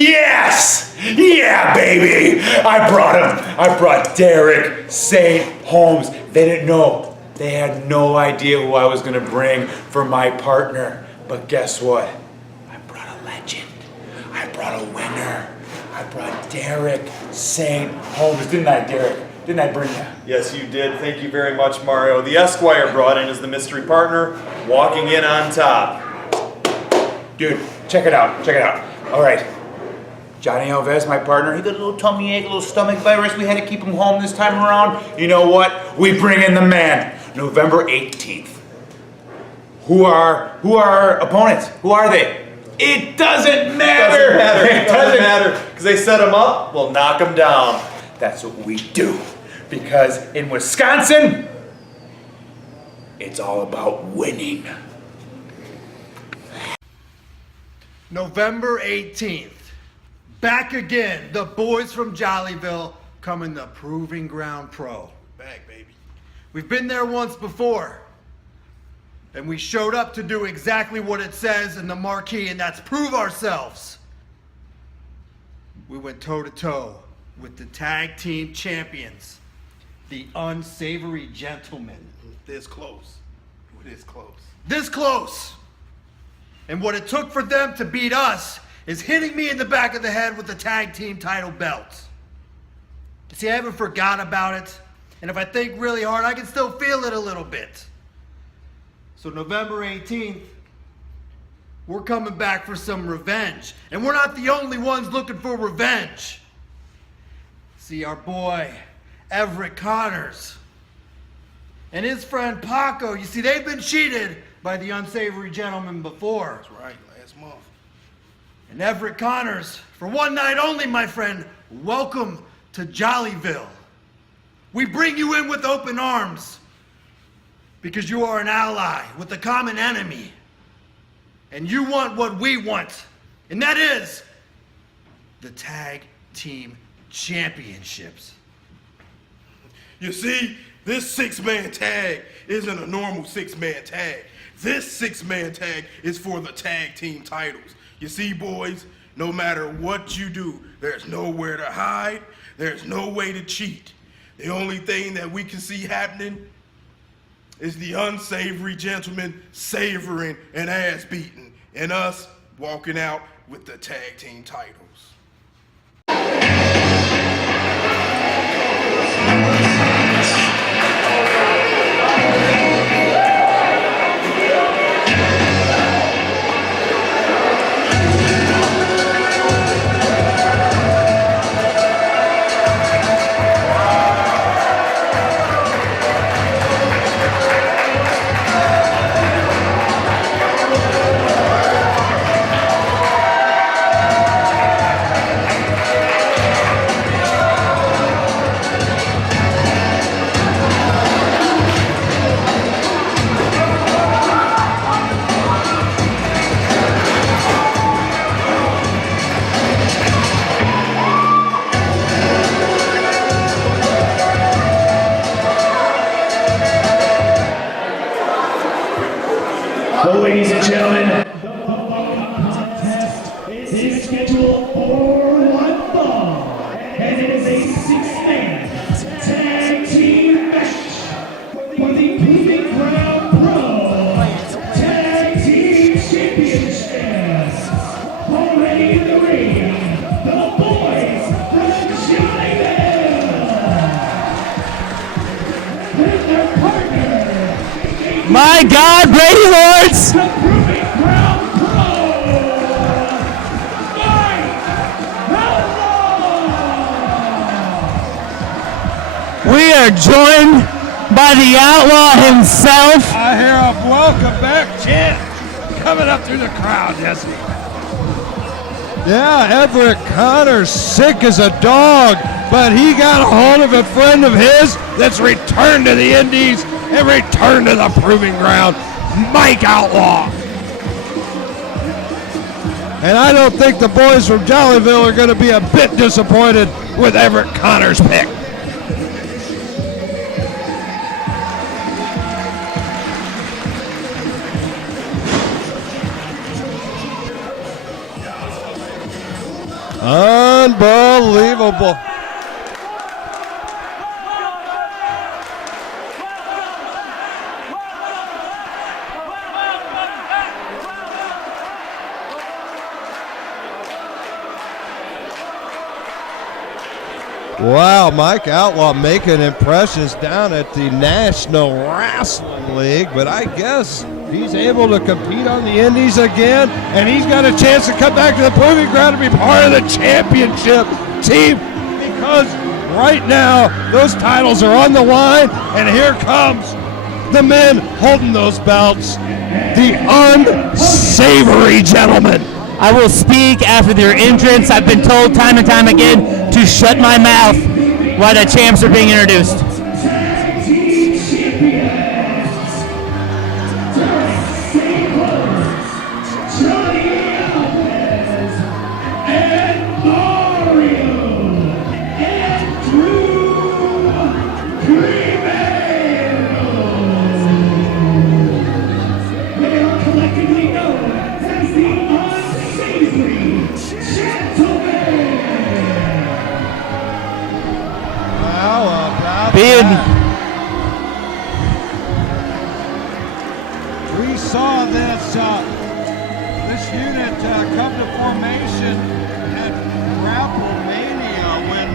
Yes! Yeah, baby! I brought him. I brought Derek St. Holmes. They didn't know. They had no idea who I was gonna bring for my partner. But guess what? I brought a legend. I brought a winner. I brought Derek St. Holmes. Didn't I, Derek? Didn't I bring you? Yes, you did. Thank you very much, Mario. The Esquire brought in as the mystery partner, walking in on top. Dude, check it out. Check it out. All right. Johnny Alves, my partner, he got a little tummy ache, a little stomach virus. We had to keep him home this time around. You know what? We bring in the man. November 18th. Who are our opponents? Who are they? It doesn't matter. It doesn't matter. Because they set him up, we'll knock him down. That's what we do. Because in Wisconsin, it's all about winning. November 18th. Back again, the boys from Jollyville coming to Proving Ground Pro. Back, baby. We've been there once before, and we showed up to do exactly what it says in the marquee, and that's prove ourselves. We went toe-to-toe with the tag team champions, the Unsavory Gentlemen. This close. This close. This close. And what it took for them to beat us is hitting me in the back of the head with the tag team title belt. You see, I haven't forgot about it, and if I think really hard, I can still feel it a little bit. So November 18th, we're coming back for some revenge. And we're not the only ones looking for revenge. See, our boy, Everett Connors, and his friend Paco, you see, they've been cheated by the Unsavory Gentlemen before. That's right, last month. And Everett Connors, for one night only, my friend, welcome to Jollyville. We bring you in with open arms because you are an ally with a common enemy. And you want what we want, and that is the tag team championships. You see, this six-man tag isn't a normal six-man tag. This six-man tag is for the tag team titles. You see, boys, no matter what you do, there's nowhere to hide, there's no way to cheat. The only thing that we can see happening is the Unsavory Gentlemen savoring and ass beating, and us walking out with the tag team titles. Well, ladies and gentlemen, the following contest is scheduled for one fall, and it is a six-man tag team match for the Proving Ground Pro Tag Team Championships. Already in the ring, the boys from Jollyville, with their partner. My God, Brady Lords! The Proving Ground Pro, Mike Outlaw! We are joined by the Outlaw himself. I hear a welcome back chant coming up through the crowd, Jesse. Yeah, Everett Connors, sick as a dog, but he got a hold of a friend of his that's returned to the Indies and returned to the Proving Ground, Mike Outlaw. And I don't think the boys from Jollyville are going to be a bit disappointed with Everett Connors' pick. Unbelievable. Wow, Mike Outlaw making impressions down at the National Wrestling League, but I guess he's able to compete on the Indies again, and he's got a chance to come back to the proving ground to be part of the championship team, because right now those titles are on the line, and here comes the men holding those belts, the Unsavory Gentlemen. I will speak after their entrance. I've been told time and time again to shut my mouth while the champs are being introduced. Tag Team Champions, Derek St. Johnny Alves, and Mario, and Crivello. They are collectively known as the Unsavory Gentlemen. We saw this unit come to formation at Grapplemania when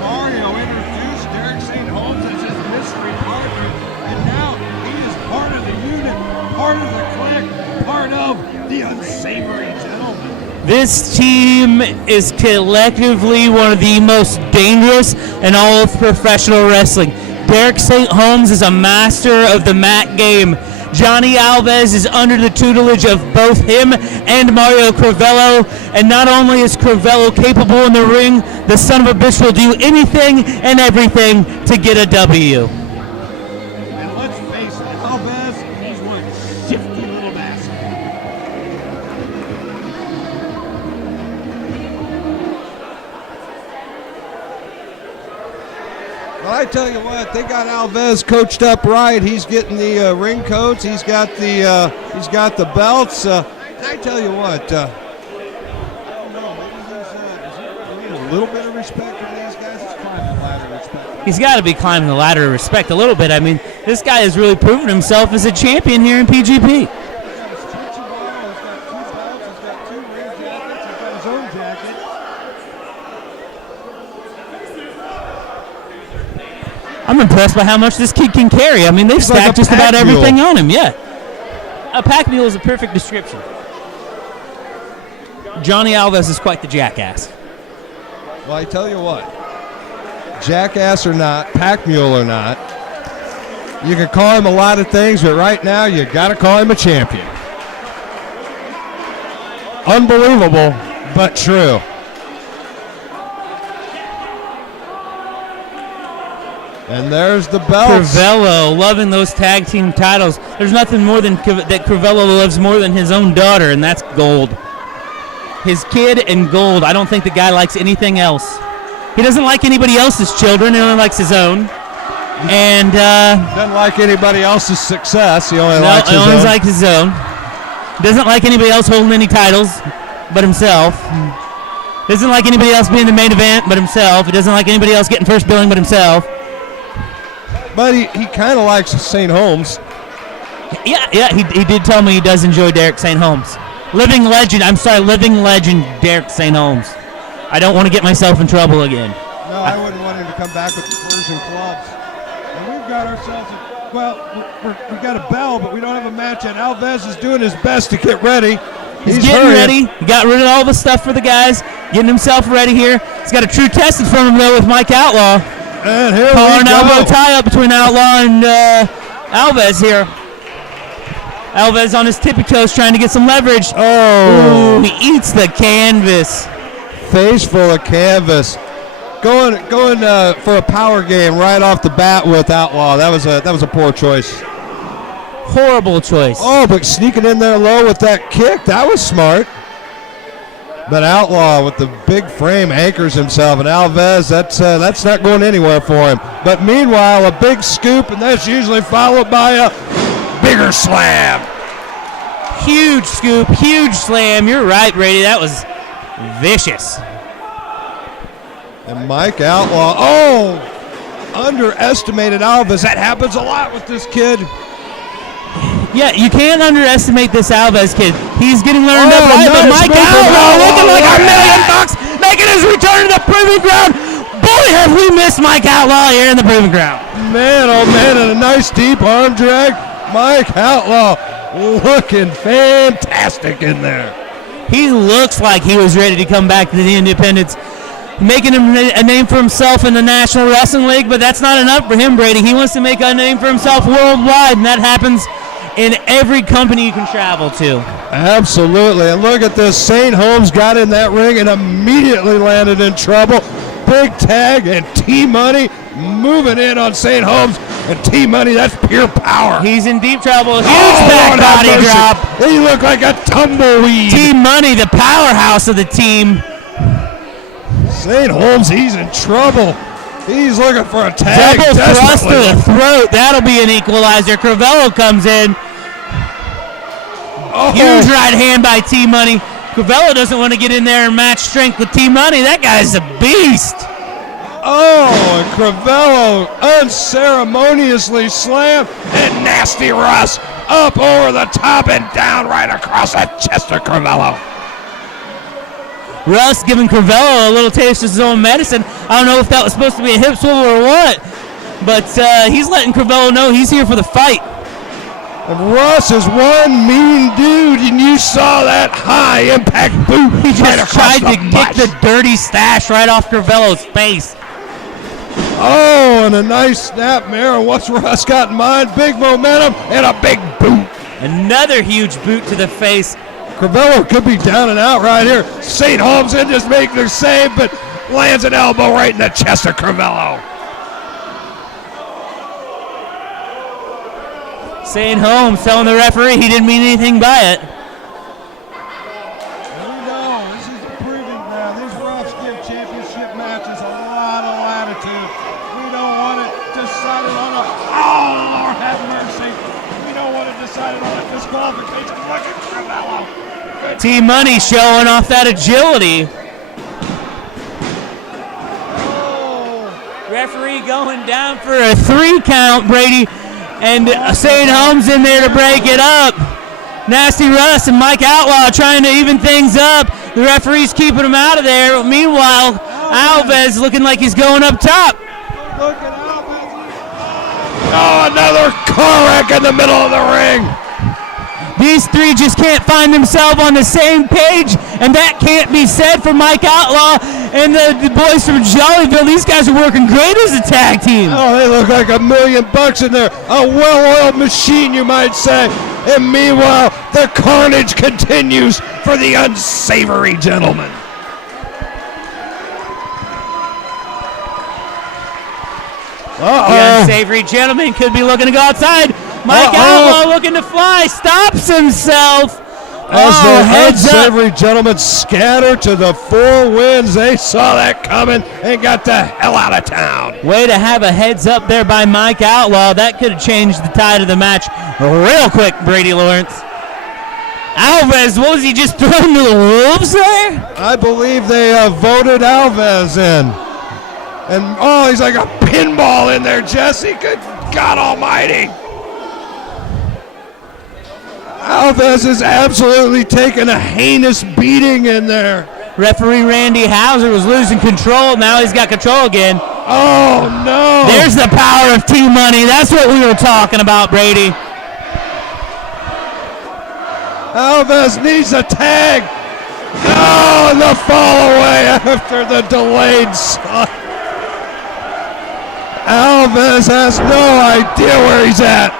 Mario introduced Derek St. Holmes as his mystery partner, and now he is part of the unit, part of the clique, part of the Unsavory Gentlemen. This team is collectively one of the most dangerous in all of professional wrestling. Derek St. Holmes is a master of the mat game. Johnny Alves is under the tutelage of both him and Mario Crivello, and not only is Crivello capable in the ring, the son of a bitch will do anything and everything to get a W. And let's face it, Alves, he's one shifty little bastard. Well, I tell you what, they got Alves coached up right. He's getting the ring coats. He's got the belts. I tell you what, I don't know. Maybe he's a little bit of respect for these guys. He's climbing the ladder of respect. He's got to be climbing the ladder of respect a little bit. I mean, this guy has really proven himself as a champion here in PGP. I'm impressed by how much this kid can carry. I mean, they've stacked like just about pack mule. everything on him, yeah. A pack mule is a perfect description. Johnny Alves is quite the jackass. Well, I tell you what, jackass or not, pack mule or not, you can call him a lot of things, but right now you got to call him a champion. Unbelievable, but true. And there's the belts. Crivello loving those tag team titles. There's nothing more than that Crivello loves more than his own daughter, and that's gold. His kid and gold. I don't think the guy likes anything else. He doesn't like anybody else's children. He only likes his own. And doesn't like anybody else's success. He only likes his own. He only likes his own. Doesn't like anybody else holding any titles but himself. Doesn't like anybody else being the main event but himself. He doesn't like anybody else getting first billing but himself. But he kind of likes St. Holmes. Yeah, he did tell me he does enjoy Derek St. Holmes. Living legend Derek St. Holmes. I don't want to get myself in trouble again. No, I wouldn't want him to come back with the Persian clubs. And we've got ourselves we got a bell, but we don't have a match yet. Alves is doing his best to get ready. He's getting ready. He got rid of all the stuff for the guys, getting himself ready here. He's got a true test in front of him, though, with Mike Outlaw. And here Collar we and go. elbow tie-up between Outlaw and Alves here. Alves on his tippy toes trying to get some leverage. Oh. Ooh, he eats the canvas. Face full of canvas. Going for a power game right off the bat with Outlaw. That was a poor choice. Horrible choice. Oh, but sneaking in there low with that kick, that was smart. But Outlaw with the big frame anchors himself, and Alves, that's not going anywhere for him. But meanwhile, a big scoop, and that's usually followed by a bigger slam. Huge scoop, huge slam. You're right, Brady. That was vicious. And Mike Outlaw, underestimated Alves. That happens a lot with this kid. Yeah, you can't underestimate this Alves kid. He's getting learned up right, but nice Mike move from Outlaw looking like Outlaw. $1 million, making his return to the proving ground. Boy, have we missed Mike Outlaw here in the proving ground. Man, oh man, and a nice deep arm drag. Mike Outlaw looking fantastic in there. He looks like he was ready to come back to the independents, making him a name for himself in the National Wrestling League, but that's not enough for him, Brady. He wants to make a name for himself worldwide, and that happens in every company you can travel to. Absolutely, and look at this. St. Holmes got in that ring and immediately landed in trouble. Big tag and T-Money moving in on St. Holmes, and T-Money, that's pure power. He's in deep trouble. Huge back body drop. He looked like a tumbleweed. T-Money, the powerhouse of the team. St. Holmes, he's in trouble. He's looking for a tag. Double thrust to desperately. the throat. That'll be an equalizer. Crivello comes in. Oh. Huge right hand by T-Money. Crivello doesn't want to get in there and match strength with T-Money. That guy's a beast. Oh, and Crivello unceremoniously slammed, and Nasty Russ up over the top and down right across the chest of Crivello. Russ giving Crivello a little taste of his own medicine. I don't know if that was supposed to be a hip swivel or what, but he's letting Crivello know he's here for the fight. And Russ is one mean dude, and you saw that high impact boot. He just right across tried to kick the dirty stash right off Crivello's face. Oh, and a nice snapmare. What's Russ got in mind? Big momentum and a big boot. Another huge boot to the face. Crivello could be down and out right here. St. Holmes in just making the save, but lands an elbow right in the chest of Crivello. St. Holmes telling the referee he didn't mean anything by it. We know this is a proving ground. These refs give championship matches a lot of latitude. We don't want it decided on a, oh Lord have mercy. We don't want it decided on a disqualification. Look at Crivello. T-Money showing off that agility. Referee going down for a 3 count, Brady. And St. Holmes in there to break it up. Nasty Russ and Mike Outlaw trying to even things up. The referee's keeping him out of there. Meanwhile, Alves looking like he's going up top. Oh, another car wreck in the middle of the ring. These three just can't find themselves on the same page, and that can't be said for Mike Outlaw and the boys from Jollyville. These guys are working great as a tag team. Oh, they look like $1 million in there. A well-oiled machine, you might say. And meanwhile, the carnage continues for the Unsavory Gentlemen. The Unsavory Gentlemen could be looking to go outside. Mike Outlaw looking to fly, stops himself. As the heads up. Unsavory Gentlemen scatter to the 4 winds. They saw that coming and got the hell out of town. Way to have a heads up there by Mike Outlaw. That could have changed the tide of the match real quick, Brady Lawrence. Alves, what was he just throwing to the wolves there? I believe they voted Alves in. And, oh, he's like a pinball in there, Jesse. Good God almighty. Alves is absolutely taking a heinous beating in there. Referee Randy Hauser was losing control. Now he's got control again. Oh, no. There's the power of T-Money. That's what we were talking about, Brady. Alves needs a tag. Oh, and the fall away after the delayed shot. Alves has no idea where he's at.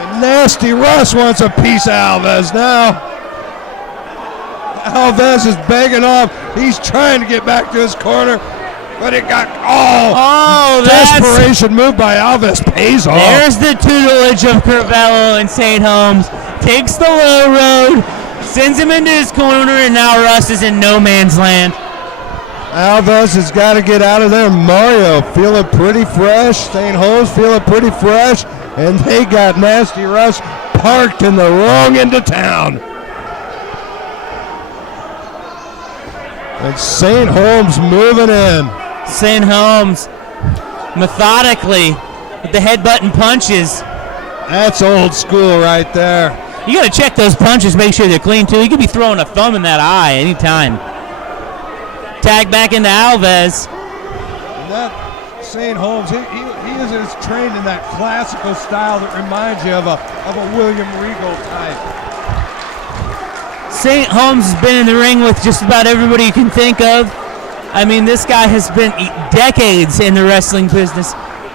And Nasty Russ wants a piece of Alves now. Alves is begging off. He's trying to get back to his corner, but it got desperation move by Alves pays off. There's the tutelage of Crivello and St. Holmes. Takes the low road, sends him into his corner, and now Russ is in no man's land. Alves has got to get out of there. Mario feeling pretty fresh. St. Holmes feeling pretty fresh. And they got Nasty Russ parked in the wrong end of town. And St. Holmes moving in. St. Holmes methodically with the headbutt and punches. That's old school right there. You got to check those punches, make sure they're clean too. He could be throwing a thumb in that eye anytime. Tag back into Alves. And that St. Holmes, he is trained in that classical style that reminds you of a William Regal type. St. Holmes has been in the ring with just about everybody you can think of. I mean, this guy has been decades in the wrestling business.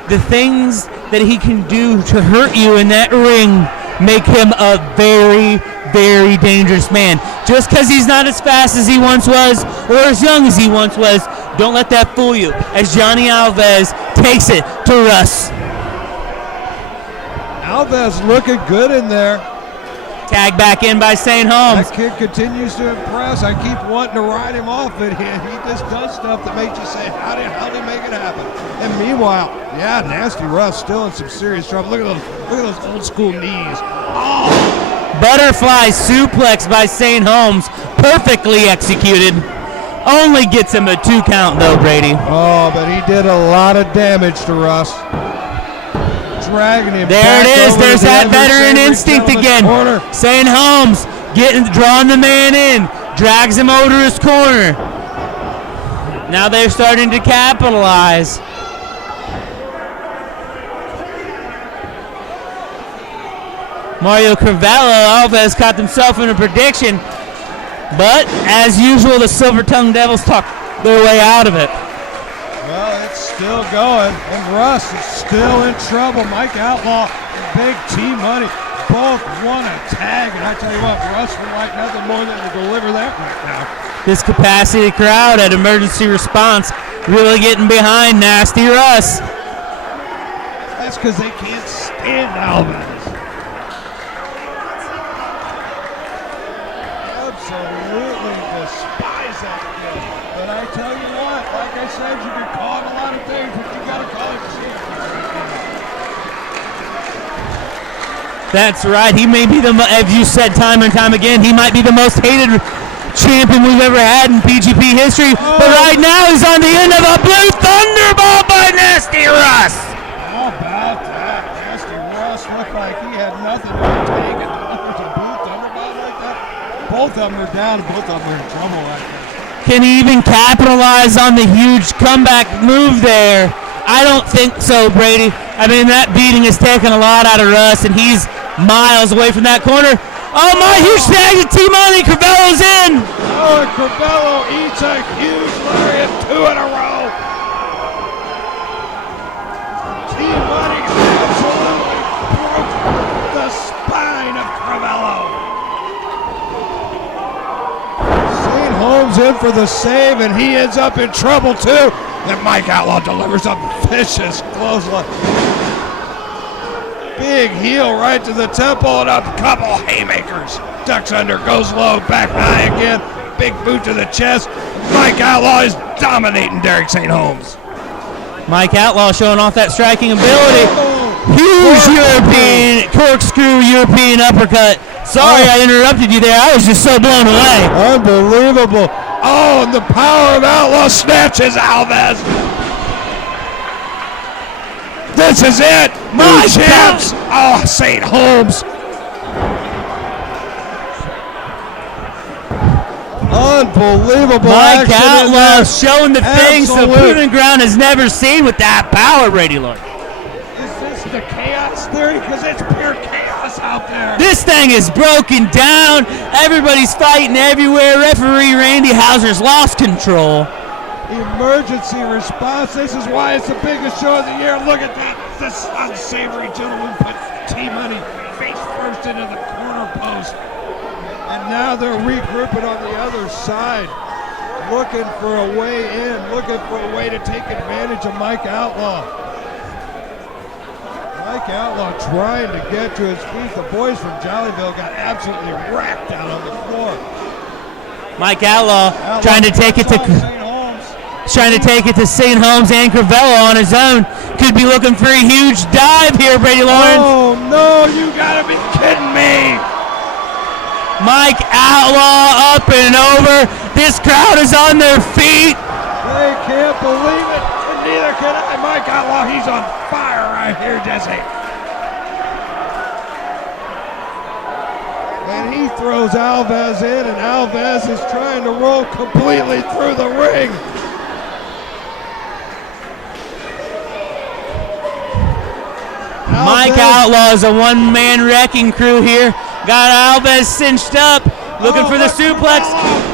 The things that he can do to hurt you in that ring make him a very, very dangerous man. Just because he's not as fast as he once was or as young as he once was, don't let that fool you. As Johnny Alves takes it to Russ. Alves looking good in there. Tag back in by St. Holmes. That kid continues to impress. I keep wanting to ride him off it. He just does stuff that makes you say, how did he make it happen? And meanwhile, yeah, Nasty Russ still in some serious trouble. Look at those old school knees. Oh! Butterfly suplex by St. Holmes, perfectly executed. Only gets him a 2 count though, Brady. Oh, but he did a lot of damage to Russ. Dragging him there back it is. over There's to the that veteran Unsavory instinct Gentlemen again. corner. St. Holmes drawing the man in, drags him over to his corner. Now they're starting to capitalize. Mario Crivello, Alves caught himself in a prediction, but as usual, the Silver-Tongued Devils talk their way out of it. Well, it's still going, and Russ is still in trouble. Mike Outlaw and Big T-Money both won a tag, and I tell you what, Russ would like nothing more than to deliver that right now. This capacity crowd at Emergency Response really getting behind Nasty Russ. That's because they can't stand Alves. Absolutely despise that kid. But I tell you what, like I said, you can call it a lot of things, but you got to call it champion. That's right. He may be as you said time and time again, he might be the most hated champion we've ever had in PGP history. But right now he's on the end of a blue thunderball by Nasty Russ. How about that? Nasty Russ looked like he had nothing to take and delivers a blue thunderball like that. Both of them are down and both of them are in trouble right now. Can he even capitalize on the huge comeback move there? I don't think so, Brady. I mean, that beating has taken a lot out of Russ, and he's miles away from that corner. Oh my, huge tag to T-Money, Crivello's in. Oh, and Crivello eats a huge lariat, 2 in a row. T-Money absolutely broke the spine of Crivello. St. Holmes in for the save, and he ends up in trouble too. And Mike Outlaw delivers a vicious clothesline. Big heel right to the temple and a couple haymakers. Ducks under, goes low, back high again. Big boot to the chest. Mike Outlaw is dominating Derek St. Holmes. Mike Outlaw showing off that striking ability. Huge European corkscrew European uppercut. Sorry I interrupted you there. I was just so blown away. Unbelievable. Oh, and the power of Outlaw snatches Alves. This is it. My champs. Oh, St. Holmes. Unbelievable Mike action in Outlaw there. showing the things the Absolute. Proving Ground has never seen with that power, Brady Lord. Is this the chaos theory? Because it's pure chaos out there. This thing is broken down. Everybody's fighting everywhere. Referee Randy Hauser's lost control. Emergency response. This is why it's the biggest show of the year. Look at that. This unsavory gentleman put T-Money face first into the corner post. And now they're regrouping on the other side. Looking for a way in. Looking for a way to take advantage of Mike Outlaw. Mike Outlaw trying to get to his feet. The boys from Jollyville got absolutely racked out on the floor. Mike Outlaw trying to take it to St. Holmes and Crivello on his own. Could be looking for a huge dive here, Brady Lawrence. Oh no, you gotta be kidding me. Mike Outlaw up and over This crowd is on their feet. They can't believe it, and neither can I. Mike Outlaw, he's on fire right here, Jesse. And he throws Alves in, and Alves is trying to roll completely through the ring. Mike Outlaw is a one-man wrecking crew here. Got Alves cinched up, looking for the suplex.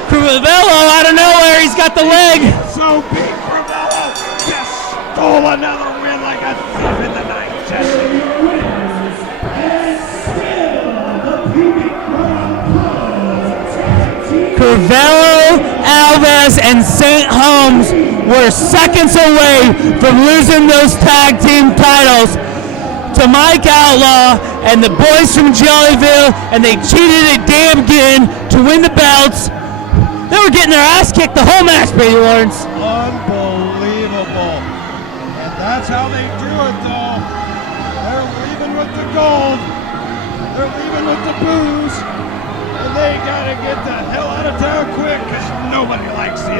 Crivello out of nowhere, he's got the leg. So big, Crivello just stole another win like a thief in the night, Jesse. Crivello, Alves, and St. Holmes were seconds away from losing those tag team titles to Mike Outlaw and the boys from Jollyville, and they cheated it damn good to win the belts. They were getting their ass kicked the whole match, Brady Lawrence. Unbelievable. And that's how they do it, though. They're leaving with the gold. They're leaving with the booze. And they gotta get the hell out of town quick, because nobody likes the